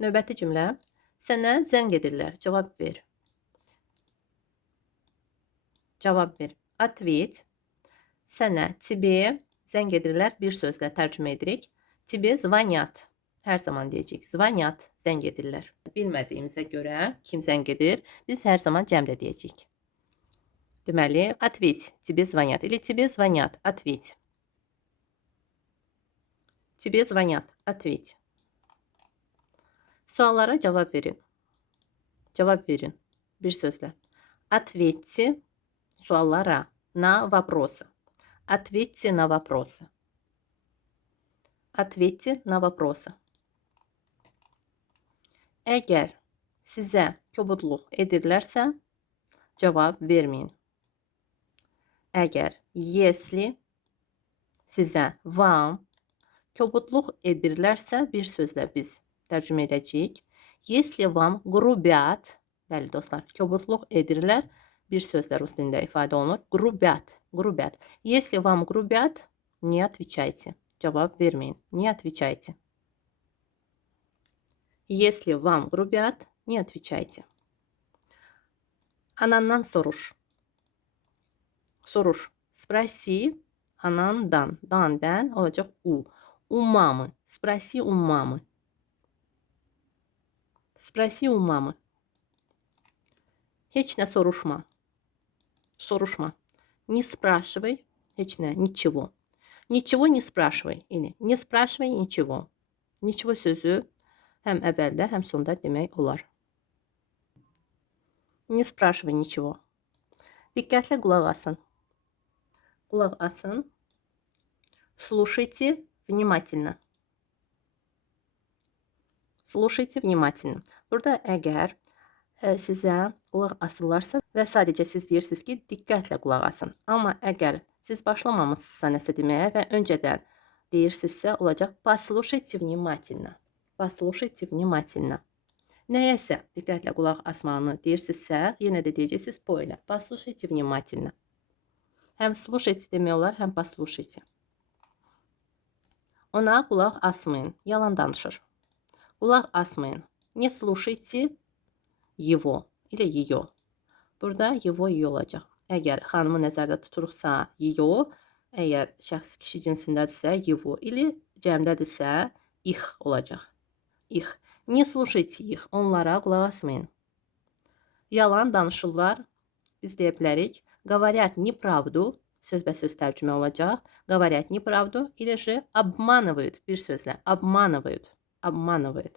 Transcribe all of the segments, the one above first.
Növbəti cümlə. Sənə zəng edirlər. Cavab ver. Cavab ver. Ответь. Sənə, тебе zəng edirlər. Bir sözlə tərcümə edirik. Тебе звонят. Hər zaman deyəcəyik. Звонят. Zəng edirlər. Bilmədiyimizə görə kim zəng edir? Biz hər zaman cəmdə deyəcəyik. Deməli, ответь. Тебе звонят. Или тебе звонят. Ответь. Тебе звонят. Ответь. Suallara cavab verin. Cavab verin. Bir sözlə. Ответьте suallara. На вопросы. Ответьте на вопросы. Ответьте на вопросы. Əgər sizə kobudluq edirlərsə, cavab verməyin. Əgər, если sizə, вам kobudluq edirlərsə, bir sözlə biz tərcümə edəcəyik. Если вам грубят, bəli dostlar, kobudluq edirlər, bir sözlə rus dilində ifadə olunur. Грубят, грубят. Если вам грубят, не отвечайте. Cavab verməyin. Не отвечайте. Если вам грубят, не отвечайте. Anandan soruş. Soruş. Sprosi anandan. Dan'den olacaq u. У мамы. Sprosi у мамы. Sprosi у мамы. Heç nə soruşma. Soruşma. Не спрашивай. Heç nə. Ничего. Ничего не спрашивай. Или не спрашивай ничего. Ничего sözü həm əvvəldə, həm sonda demək olar. Не спрашивай ничего. Diqqətlə qulaq asın. Qulaq asın. Слушайте внимательно. Слушайте внимательно. Burada əgər sizə qulaq asırlarsa və sadəcə siz deyirsiniz ki, diqqətlə qulaq asın. Amma əgər siz başlamamışsınızsa nəsə deməyə və öncədən deyirsinizsə, olacaq послушайте внимательно. Послушайте внимательно. Nəyəsə diqqətlə qulaq asmanı deyirsinizsə, yenə də deyəcəksiniz bu ilə. Послушайте внимательно. Həm слушайте demək olar, həm послушайте. Ona qulaq asmayın. Yalan danışır. Qulaq asmayın. Не слушайте его ilə ее. Burada его, ее olacaq. Əgər xanımı nəzərdə tuturuqsa ее, əgər şəxs kişi cinsindədirsə его ilə cəmdədirsə их olacaq. их. Не слушайте их. Onlara qulaq asmayın. Yalan danışırlar. Biz deyə bilərik. Говорят неправду. Sözbəsöz tərcümə olacaq. Говорят неправду. Или же обманывают. Bir sözlə. Обманывают. Обманывают.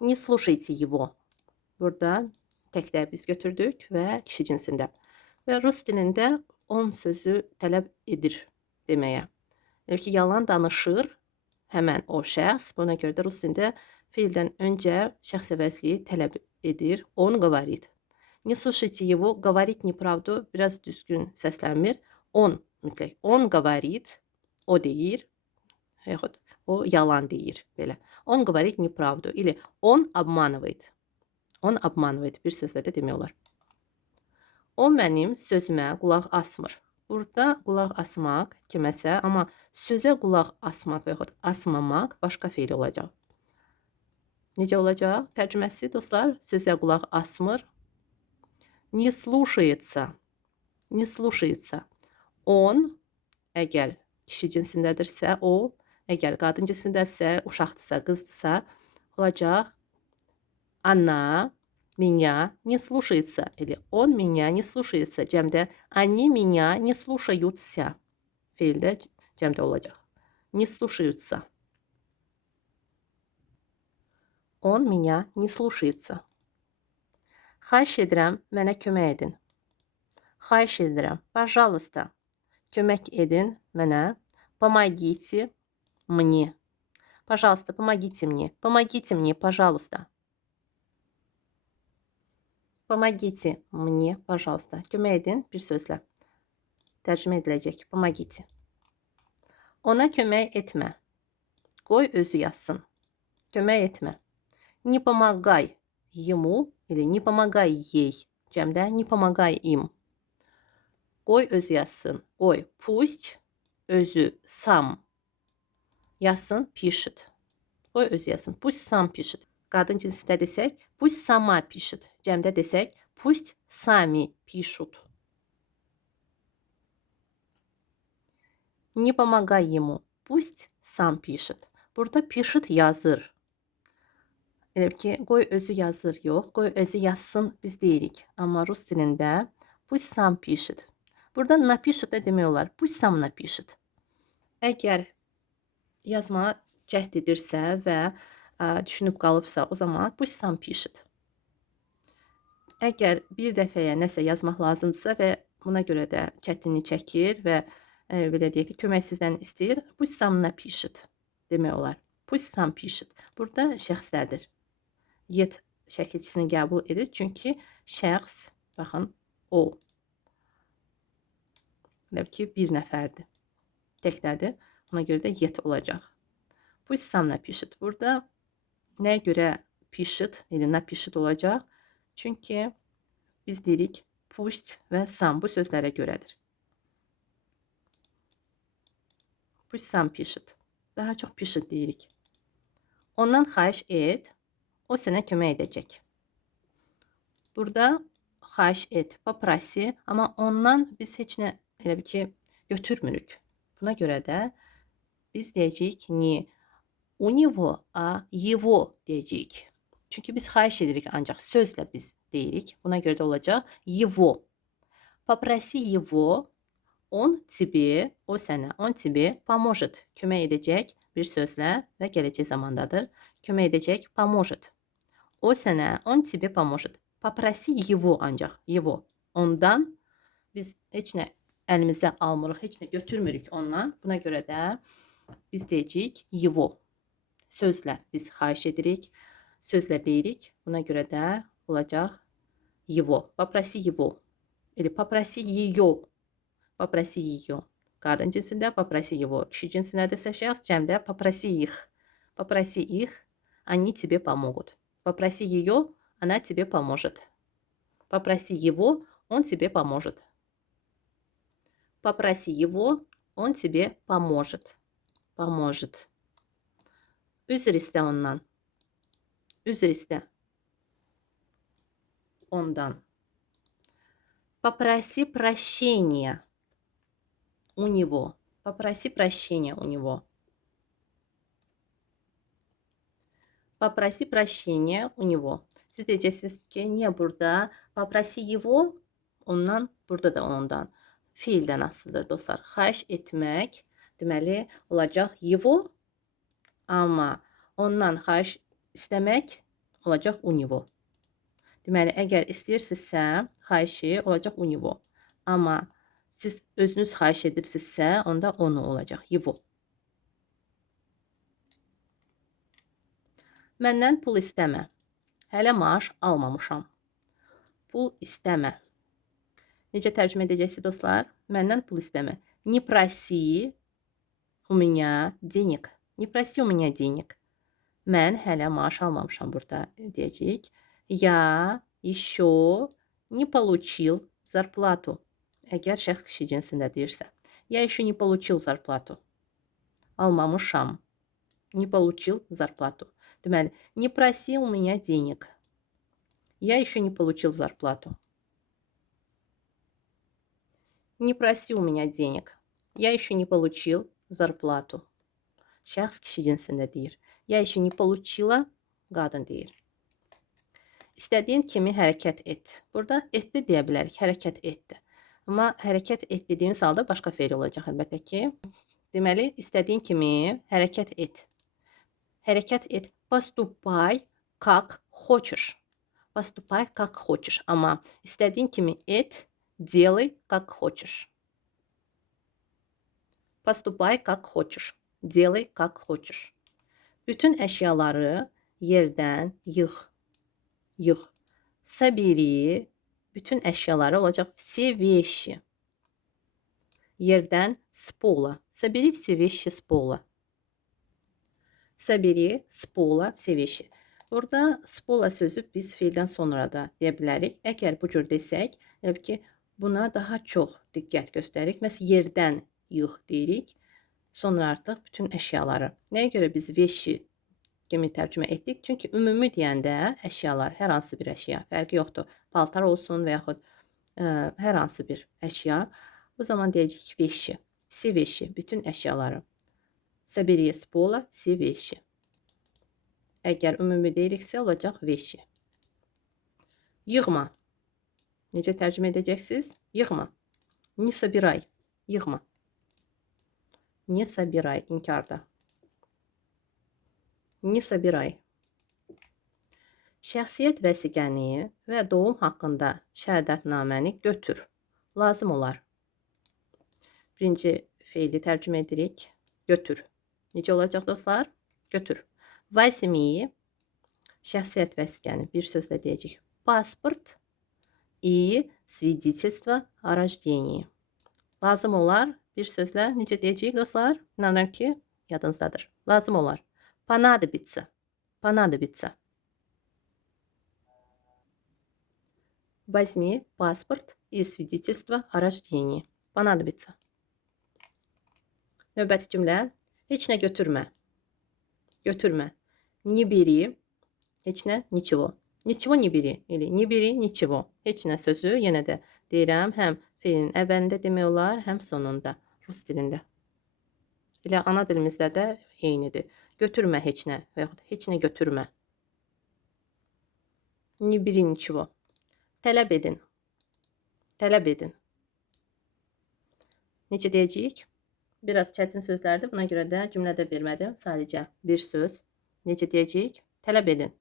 Не слушайте его. Burada təkdə biz götürdük və kişi cinsində. Və rus dilində on sözü tələb edir deməyə. Yəni ki, yalan danışır həmən o şəxs. Buna görə də rus dilində fiildən öncə şəxs əvəzliyi tələb edir. Он говорит. Не слушайте его. Говорить неправду biraz düzgün səslənmir. Он mütləq. Он говорит. O deyir. Yaxud o yalan deyir. Belə. Он говорит неправду. Или он обманывает. Он обманывает. Bir sözlə də demək olar. O mənim sözümə qulaq asmır. Burada qulaq asmaq kiməsə, amma sözə qulaq asmaq və yaxud asmamaq başqa feil olacaq. Necə olacaq? Tərcüməsi dostlar, sözə qulaq asmır. Не слушается. Не слушается. Он, əgər kişi cinsindədirsə, o, əgər qadın cinsindədirsə, uşaqdırsa, qızdırsa, olacaq. Она меня не слушается. Или он меня не слушается. Cəmdə они меня не слушаются. Feildə cəmdə olacaq. Не слушаются. Он меня не слушается. Xahiş edirəm, mənə kömək edin. Xahiş edirəm, пожалуйста. Kömək edin mənə. Помогите мне. Пожалуйста, помогите мне. Помогите мне, пожалуйста. Помогите мне, пожалуйста. Kömək edin bir sözlə. Tərcümə ediləcək. Помогите. Ona kömək etmə. Qoy özü yazsın. Kömək etmə. Не помогай ему или не помогай ей. Cəmdə не помогай им. Qoy özü yazsın. Qoy. Пусть özü сам yazsın. Пишет. Qoy özü yazsın. Pust sam pишет. Qadın cinsində desək, pust sama pишет. Cəmdə desək, pust sami пишут. Не помогай ему. Pust sam пишет. Burada pишет yazır. Elə ki, qoy özü yazır, yox. Qoy özü yazsın, biz deyirik. Amma rus dilində pust sam pишет. Burada напишет də demək olar. Pust sam напишет. Əgər yazmağa cəhd edirsə və düşünüb qalıbsa, o zaman pust sam pишет. Əgər bir dəfəyə nəsə yazmaq lazımdırsa və buna görə də çətinlik çəkir və belə deyək ki, köməksizdən istəyir, pust sam напишет demək olar. Pust sam pишет. Burada şəxslərdir. Yet şəkilçisini qəbul edir. Çünki şəxs, baxın, o. Elə ki, bir nəfərdir. Təkdədir. Ona görə də yet olacaq. Pust sam напишет. Burada nəyə görə pишет, yəni напишет olacaq? Çünki biz deyirik pust və sam bu sözlərə görədir. Pust sam pишет. Daha çox pишет deyirik. Ondan xahiş et. O sənə kömək edəcək. Burada xahiş et, pопроси, amma ondan biz heç nə elə bir ki götürmürük. Buna görə də biz deyəcəyik ni у него, a его deyəcəyik. Çünki biz xahiş edirik ancaq sözlə biz deyirik. Buna görə də olacaq его. Pопроси его, он тебе, o sənə, он тебе поможет. Kömək edəcək bir sözlə və gələcək zamandadır. Kömək edəcək поможет. O sənə, on тебе поможет. Pопроси его ancaq, его. Ondan biz heç nə əlimizə almırıq, heç nə götürmürük ondan. Buna görə də biz deyəcəyik его. Sözlə biz xahiş edirik, sözlə deyirik. Buna görə də olacaq его. Pопроси его. Или pопроси ее. Pопроsi ее. Qadın cinsində pопроси его. Kişi cinsində isə şəxs cəmdə pопроси их. Pопроси их, они тебе помогут. Попроси ее, она тебе поможет. Попроси его, он тебе поможет. Попроси его, он тебе поможет. Поможет. Üzr iste ondan. Üzr iste. Ondan. Попроси прощения у него. Попроси прощения у него. Pопроси прощения у него. Siz deyəcəksiniz ki, niyə burada? Pопроси его, ondan, burada da ondan. Fiildən asılıdır dostlar. Xahiş etmək, deməli, olacaq его, amma ondan xahiş istəmək olacaq у него. Deməli, əgər istəyirsinizsə, xahişi olacaq у него. Amma siz özünüz xahiş edirsinizsə, onda onu olacaq, его. Məndən pul istəmə. Hələ maaş almamışam. Pul istəmə. Necə tərcümə edəcəksiniz dostlar? Məndən pul istəmə. Не проси у меня денег. Не проси у меня денег. Mən hələ maaş almamışam burada deyəcəyik. Я еще не получил зарплату. Əgər şəxs kişi cinsində deyirsə. Я еще не получил зарплату. Almamışam. Не получил зарплату. Deməli, не проси у меня денег. Я еще не получил зарплату. Не проси у меня денег. Я еще не получил зарплату. Şəxs kişi cinsində deyir. Я еще не получила, qadın deyir. İstədiyin kimi hərəkət et. Burada etdi deyə bilərik, hərəkət etdi. Amma hərəkət et dediyimiz halda başqa feil olacaq əlbəttə ki. Deməli, istədiyin kimi hərəkət et. Hərəkət et. Поступай, как хочешь. Поступай, как хочешь. Amma istədiyin kimi et, делай, как хочешь. Поступай, как хочешь. Делай, как хочешь. Bütün əşyaları yerdən yığ. Yığ. Собери. Bütün əşyaları olacaq все вещи. Yerdən с пола. Собери все вещи с пола. Собери с поla все вещи. Burada с pola sözü biz fiildən sonra da deyə bilərik. Əgər bu cür desək, yəni ki, buna daha çox diqqət göstəririk. Məsələn, yerdən yığ deyirik. Sonra artıq bütün əşyaları. Nəyə görə biz veşi kimi tərcümə etdik. Çünki ümumi deyəndə əşyalar, hər hansı bir əşya, fərqi yoxdur. Paltar olsun və yaxud hər hansı bir əşya. Bu zaman deyəcəyik vещи. Все вещи, bütün əşyaları. Собери с пола все вещи. Əgər ümumi deyiriksə, olacaq vещи. Yığma. Necə tərcümə edəcəksiniz? Yığma. Не собирай. Yığma. Не собирай. İnkarda. Не собирай. Şəxsiyyət vəsiqəni və doğum haqqında şəhadətnaməni götür. Lazım olar. Birinci feili tərcümə edirik. Götür. Necə olacaq dostlar? Götür. Возьми. Şəxsiyyət vəsiqəni bir sözlə deyəcək. Pasport и свидетельство о рождении. Lazım olar bir sözlə necə deyəcəyik dostlar? İnanıram ki, yadınızdadır. Lazım olar. Понадобится. Понадобится. Возьми паспорт и свидетельство о рождении. Понадобится. Növbəti cümlə. Heç nə götürmə. Götürmə. Не бери. Heç nə, ничего. Ничего не бери. Elə не beri, ничего. Heç nə sözü yenə də deyirəm, həm feilin əvvəlində demək olar, həm sonunda, rus dilində. Elə ana dilimizdə də eynidir. Götürmə heç nə və yaxud heç nə götürmə. Не beri, ничего. Tələb edin. Tələb edin. Necə deyəcəyik? Biraz çətin sözlərdir. Buna görə də cümlədə vermədim. Sadəcə bir söz. Necə deyəcəyik? Tələb edin.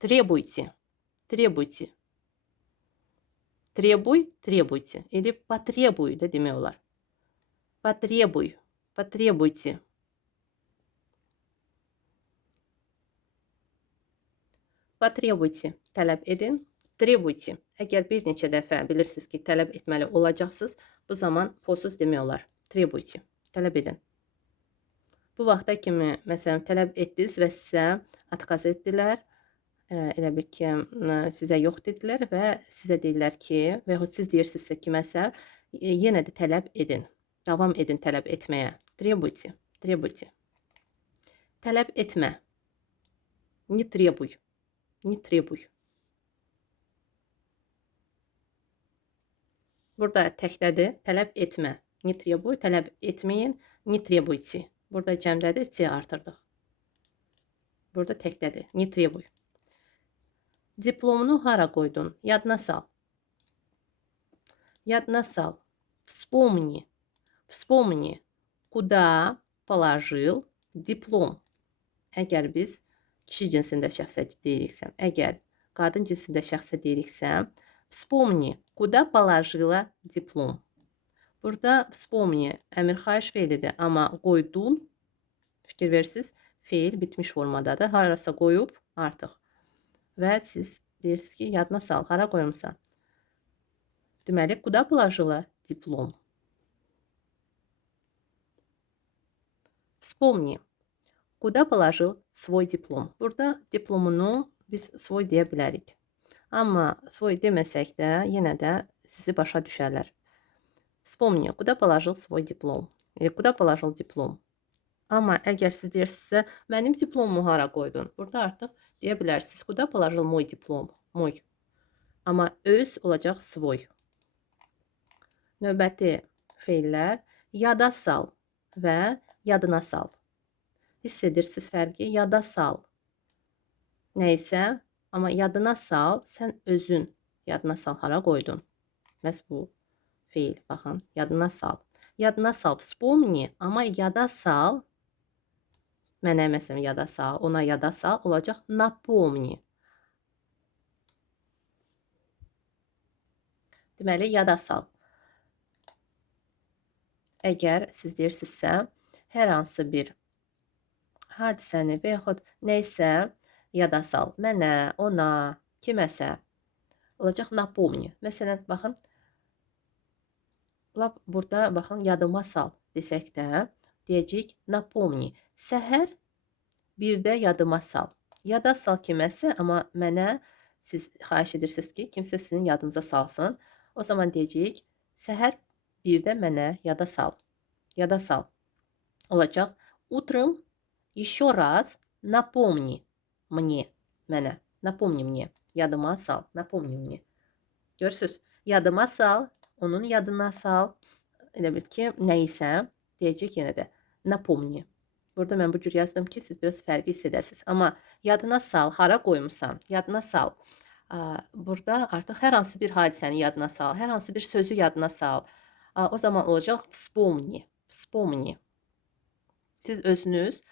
Требуйте. Требуйте. Требуй, требуйте. Или потребуй da demək olar. Потребуй. Потребуйте. Потребуйте. Tələb edin. Требуйте. Əgər bir neçə dəfə bilirsiniz ki, tələb etməli olacaqsınız, bu zaman posuz demək olar. Требуйте. Tələb edin. Bu vaxta kimi, məsələn, tələb etdiniz və sizə atkaz etdilər. Elə bil ki, sizə yox dedilər və sizə deyirlər ki, və yaxud siz deyirsinizsə kiməsə, yenə də tələb edin. Davam edin tələb etməyə. Требуйте. Требуйте. Tələb etmə. Не требуй. Не требуй. Burada təkdədir. Tələb etmə. Не требуй. Tələb etməyin. Не требуйте. Burada cəmdədir. C artırdıq. Burada təkdədir. Не требуй. Diplomunu hara qoydun? Yadına sal. Yadına sal. Вспомни. Вспомни. Куда положил диплом? Əgər biz kişi cinsində şəxsə deyiriksə, əgər qadın cinsində şəxsə deyiriksə, вспомни. Куда положила диплом? Burada вспомни əmir xahiş feilidir, amma qoydun, fikir versiniz, feil bitmiş formadadır. Harasa qoyub artıq. Və siz deyirsiniz ki, yadına sal, hara qoyumsan? Deməli, куда положила диплом? Вспомни. Куда положил свой диплом? Burada diplomunu biz свой deyə bilərik. Amma свой deməsək də, yenə də sizi başa düşərlər. Вспомни, куда положил свой диплом? Или куда положил диплом? Amma əgər siz deyirsinizsə, mənim diplomumu hara qoydun? Burada artıq deyə bilərsiniz. Куда положил мой диплом? Мой. Amma öz olacaq свой. Növbəti feillər yada sal və yadına sal. Hiss edirsiniz fərqi? Yada sal. Nəysə, amma yadına sal, sən özün yadına sal hara qoydun? Məhz bu feil. Baxın, yadına sal. Yadına sal, вспомни, amma yada sal, mənə məsələn yada sal, ona yada sal, olacaq напомни. Deməli, yada sal. Əgər siz deyirsinizsə, hər hansı bir hadisəni və yaxud nəysə yada sal. Mənə, ona, kiməsə. Olacaq напомни. Məsələn, baxın, lap burada, baxın, yadıma sal desək də, deyəcəyik напомни. Səhər birdə yadıma sal. Yada sal kiməsə, amma mənə siz xahiş edirsiniz ki, kimsə sizin yadınıza salsın. O zaman deyəcəyik, səhər birdə mənə yada sal. Yada sal. Olacaq, утром еще раз Напомни мне. Mənə. Напомни мне. Yadıma sal. Напомни мне. Görürsüz? Yadıma sal. Onun yadına sal. Elə bil ki, nəyisə deyəcək yenə də. Напомни. Burada mən bu cür yazdım ki, siz biraz fərqi hiss edəsiniz. Amma yadına sal, hara qoymusan, yadına sal. Burada artıq hər hansı bir hadisəni yadına sal, hər hansı bir sözü yadına sal. O zaman olacaq вспомни. Вспомни. Siz özünüz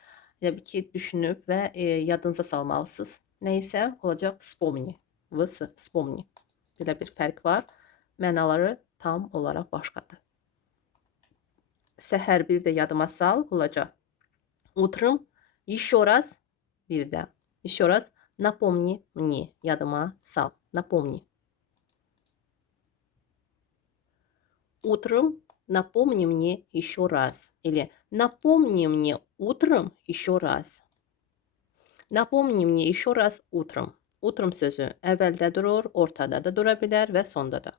elə bil ki, düşünüb və yadınıza salmalısınız. Nəysə olacaq вспомни. Вспомни. Belə bir fərq var. Mənaları tam olaraq başqadır. Səhər bir də yadıma sal olacaq. Утром еще раз bir də. Еще раз напомни мне. Yadıma sal. Напомни. Утром напомни мне еще раз. Или напомни мне утром еще раз. Напомni мне еще раз утром. Utrım sözü əvvəldə durur, ortada da dura bilər və sonda da.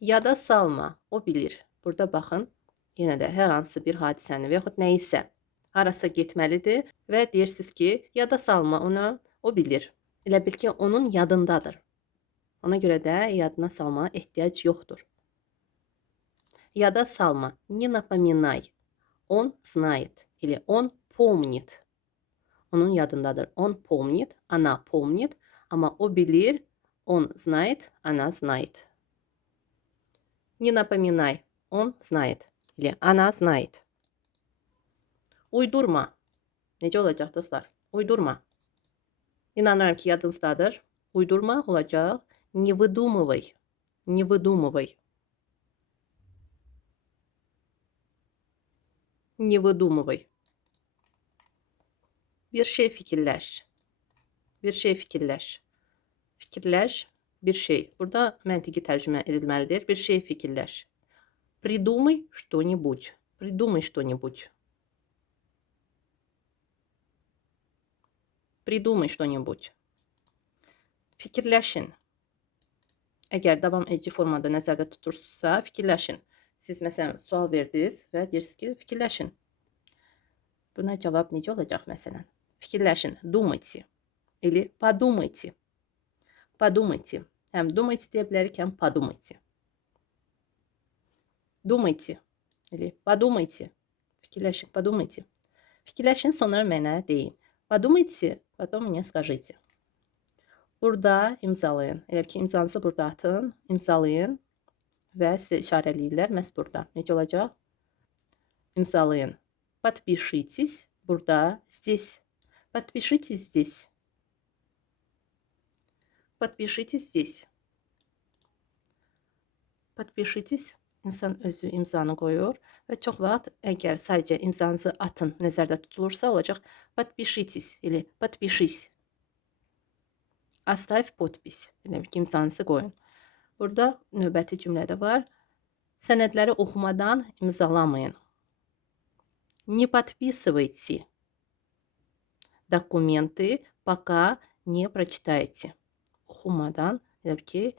Yada salma, o bilir. Burada baxın, yenə də hər hansı bir hadisəni və yaxud nəyisə harasa getməlidir və deyirsiniz ki, yada salma ona, o bilir. Elə bil ki, onun yadındadır. Ona görə də yadına salma ehtiyac yoxdur. Yada salma, не напоминай. Он знает или он помнит. Onun yadındadır. Он помнит, она помнит, ama o bilir, он знает, она знает. Не напоминай, он знает или она знает. Uydurma. Necə olacaq dostlar? Uydurma. İnanıram ki, yadınızdadır. Uydurma olacaq. Не выдумывай. Не выдумывай. Не выдумывай. Bir şey fikirləş. Bir şey fikirləş. Fikirləş, bir şey. Burada məntiqi tərcümə edilməlidir. Bir şey fikirləş. Придумай что-нибудь. Придумай что-нибудь. Придумай что-нибудь. Fikirləşin. Əgər davam edici formada nəzərdə tutursunuzsa, fikirləşin. Siz məsələn sual verdiniz və deyirsiniz ki, fikirləşin. Buna cavab necə olacaq məsələn? Fikirləşin. Думайте. Или подумайте. Подумайте. Həm думайте deyə bilərik, həm подумайте. Думайте. Или подумайте. Fikirləşin, подумайте. Fikirləşin, sonra mənə deyin. Подумайте, потом мне скажите. Burada imzalayın. Elə ki, imzanızı burada atın, imzalayın və sizə işarələyirlər məhz burada. Necə olacaq? İmzalayın. Подпишитесь burada, здесь. Подпишитесь здесь. Подпишитесь здесь. Подпишитесь. İnsan özü imzanı qoyur və çox vaxt əgər sadəcə imzanızı atın nəzərdə tutulursa olacaq подпишитесь или подпишись. Оставь подпись. Demək ki, imzanızı qoyun. Burada növbəti cümlədə var. Sənədləri oxumadan imzalamayın. Не подписывайте документы, пока не прочитаете. Oxumadan, elə ki,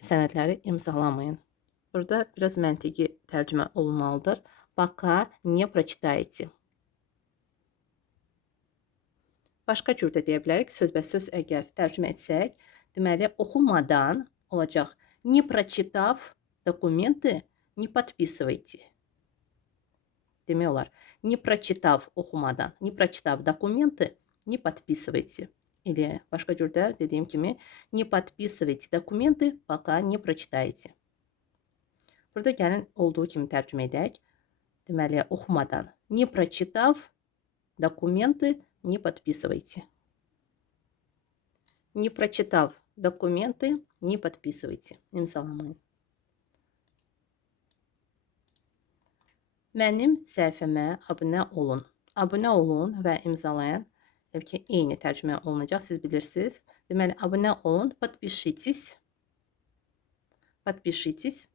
sənədləri imzalamayın. Burada biraz məntiqi tərcümə olunmalıdır. Пока не прочитаете. Başqa cür də deyə bilərik. Sözbəsöz əgər tərcümə etsək, deməli, oxumadan olacaq. Не прочитав документы, не подписывайте. Demək olar. Не прочитав oxumadan, не прочитав документы, не подписывайте. Или başqa cür də dediyim kimi, не подписывайте документы, пока не прочитаете. Burada gəlin olduğu kimi tərcümə edək. Deməli, oxumadan. Не прочитав документы, не подписывайте. Не прочитав документы, не подписывайте. İmzalamayın. Mənim səhifəmə abunə olun. Abunə olun və imzalayın. Demək ki, eyni tərcümə olunacaq, siz bilirsiniz. Deməli, abunə olun, подпишитесь. Подпишитесь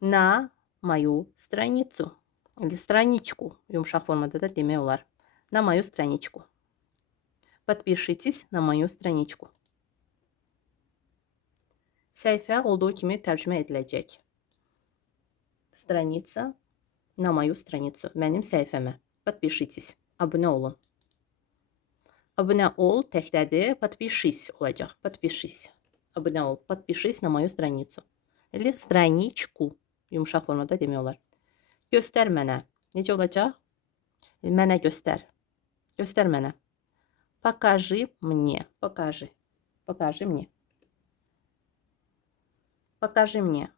на мою страницу. Или страничку. Yumuşaq formada da demək olar. На мою страничку. Подпишитесь на мою страничку. Səhifə olduğu kimi tərcümə ediləcək. Страница. на мою страницу. Mənim səhifəmə. Подпишитесь. Abunə olun. Abunə ol təklədir. Подпишись olacaq. Подпишись. Abunə ol. Подпишись на мою страницу. Или страничку. Yumuşaq formada demək olar. Göstər mənə. Necə olacaq? Mənə göstər. Göstər mənə. Покажи мне. Покажи. Покажи мне. Покажи мне.